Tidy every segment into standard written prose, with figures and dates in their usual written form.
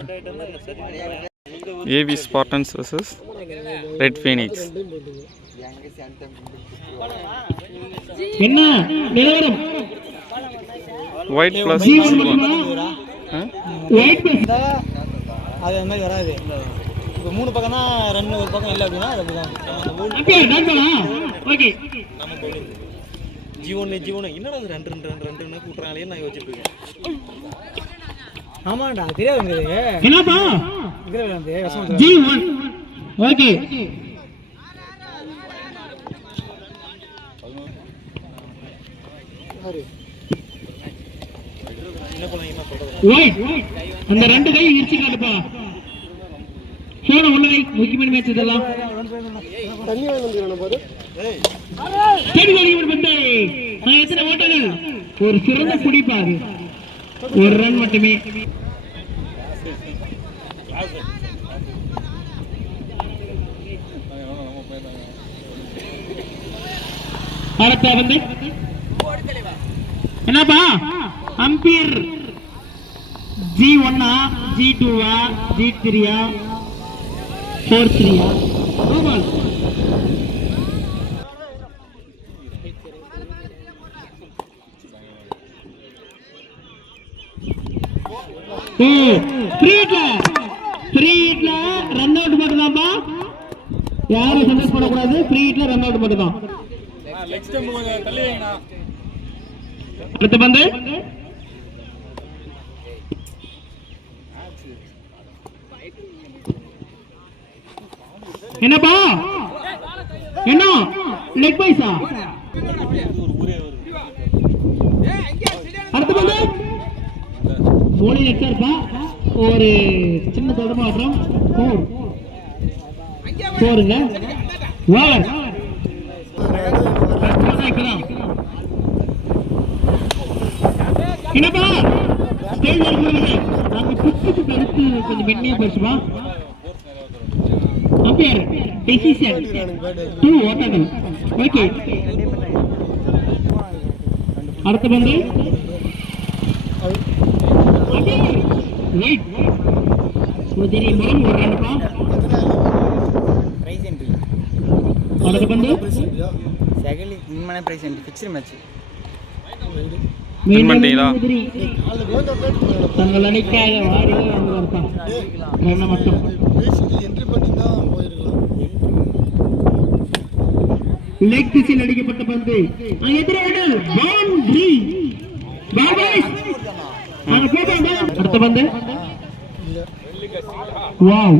பாரு. AV Spartans versus red Phoenix. என்ன நிலவரம்? ஒயிட் ப்ளஸ் ஒயிட் ப்ளஸ் அது அந்த மாதிரி வராது. இப்போ 3 பக்கம் தான் ரன், ஒரு பக்கம் இல்லை அப்படின்னா அது அப்படிதான். ஓகே ஜீவன் என்னடா அது 2 கூட்டுறாங்களே நான் யோசிச்சுட்டு இருக்கேன். ஆமாண்டா தெரியாது உங்களுக்கு. என்னப்பா இதுல வந்து G1. ஓகே அந்த 2 கை இடிச்சு காட்டுப்பா. போன ஒண்ணு கை முக்கியமான மேட்ச் இதெல்லாம். தண்ணி வாங்கிட்டு பாரு. சரி வரைக்கும் பந்தே. நான் எத்தனை ஓட்டங்கள்? ஒரு சிறந்த குடிப்பாரு. ஒரு ரன் மட்டுமே. அடுத்த வந்து என்னப்பா umpire G1 G2 G3 4-3 over. ஃப்ரீட்ல ரன் அவுட் மட்டும்தான்ப்பா. யாரும் சந்தோஷம் பண்ணக்கூடாது. ஃப்ரீட்ல ரன் அவுட் மட்டும்தான். அடுத்த பந்து என்னப்பா? என்ன லெக் பைஸா? அடுத்த பந்து போலி லெக்சர்ப்பா. ஒரு சின்ன தொடர்பாட்டம். போருங்க ஓவர். என்னப்பா ஸ்டேஜ் நாங்க குத்துக்கு கருத்து கொஞ்சம் மென்மையா பேசுவா. அம்பையர் டெசிஷன் 2 ஓட்டங்கள். ஓகே அடுத்த பந்து ரைட் சோதரி மரம் ஒரு ரன்ப்பா. Price entry. அடுத்த பந்து second minimum price entry fixed match. தங்கள் அணிக்காக வாரி ரன் மட்டும் லெக் திசையில் அடிக்கப்பட்ட பந்து எதிராக பவுண்டரி. அடுத்த பந்து வாவ்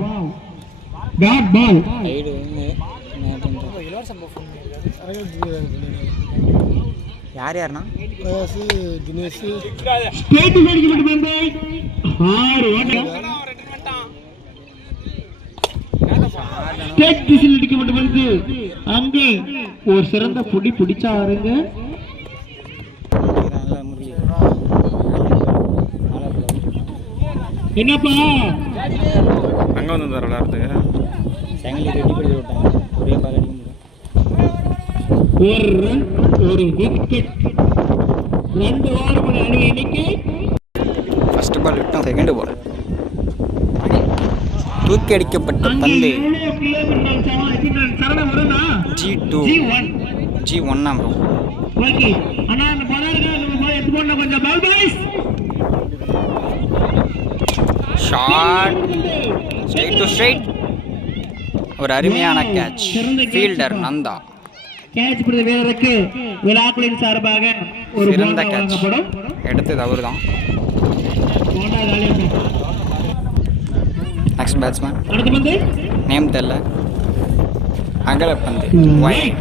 டாட் பால். யாருன்னா தினேஷ் ஸ்டேட் அடிக்கப்பட்ட பந்து 6 ஓட்டம். ஸ்டேட் திசையில் அடிக்கப்பட்ட பந்து அங்கே ஒரு சிறந்த புடி பிடிச்சாருங்க. என்னப்பா அங்க வந்து விளையாடுறதுக்கு ஒரே பால் அடிக்க முடியும். ஒரு ரன் ஒரு விக்கெட். 2 ஓவர் அணி எண்ணிக்கை. ஃபர்ஸ்ட் பால் விட்டோம். செகண்ட் பால் தூக்கி அடிக்கப்பட்ட பந்து G2 G1 ப்ரோ. ஓகே அண்ணா அந்த பாலருக்கு நம்ம பால் எடுத்து போடணும் கொஞ்சம். Ball boys shot straight to straight. ஒரு அருமையான கேட்ச். ஃபீல்டர் நந்தா. கேட்ச் பிடித்த வீரருக்கு விழாக்குளின் சார்பாக ஒரு சிறந்த கேட்ச். எடுத்தது அவர் தான். நெக்ஸ்ட் பேட்ஸ்மேன் அடுத்த பந்து நேம் தெரியல. அகலப்பந்து வைட்.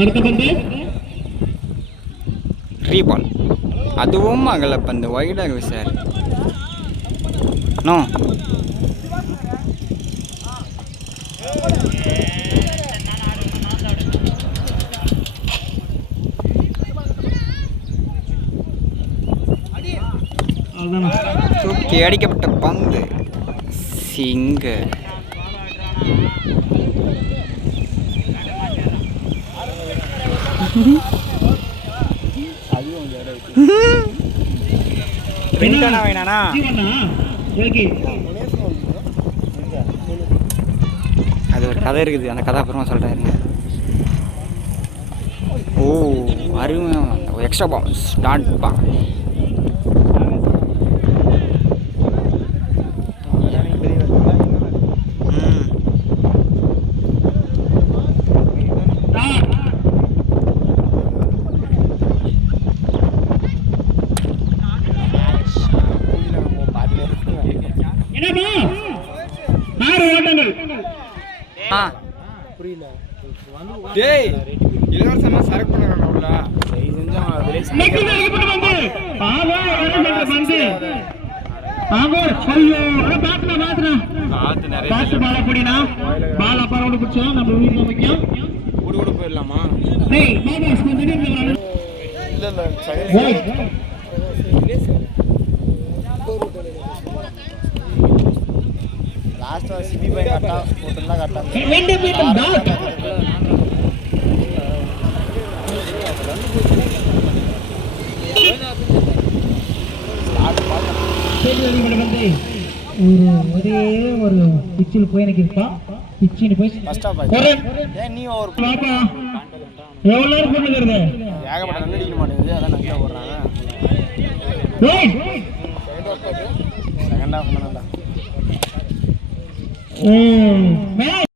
அடுத்த பந்து ரீபால். அதுவும் அகலப்பந்து வைடாக சார். நோ தூக்கி அடிக்கப்பட்ட பந்து சிங்க. ட்ரிங்கானா வேணாண்ணா ஜீவண்ணா ஓகே அது ஒரு கதை இருக்குது, அந்த கதை அப்புறமா சொல்கிறேன். ஓ அருமையாக எக்ஸ்ட்ரா பாம்ஸ் ஸ்டார்ட் பா. என்னப்பா 6 ஓட்டங்கள். ஆ டேய் இளவரசனா சரக்கு பண்ணறடா நெக்கி அடிக்கப்பட்ட பந்து. ஆவா வரல பந்து. ஆகோ ஐயோ அட பாத்துனா காத்து நிறைய பாத்து பால புடினா பால் அப்பாரோட புடிச்சா நம்ம வீட்ல வைக்கும். ஓடி போயிடலாமா? டேய் பாபா ஸ்கூல் திடீர்னு வரானே. இல்ல ஓய் லாஸ்ட் சிபி பை கட்டா போட்டுலாம் கட்டா ரெண்டு மீட்டர் டாட். ஒரே ஒரு பிச்சில் போய் எனக்கு இருப்பா பிச்சின்னு போய் நீ ஒரு பாப்பா எவ்வளவு நேரம் போட்டுக்கிறது ஏகப்பட்ட ரன் அடிக்க மாட்டேங்குது, அதான் நல்லா போடுறாங்க. Second half match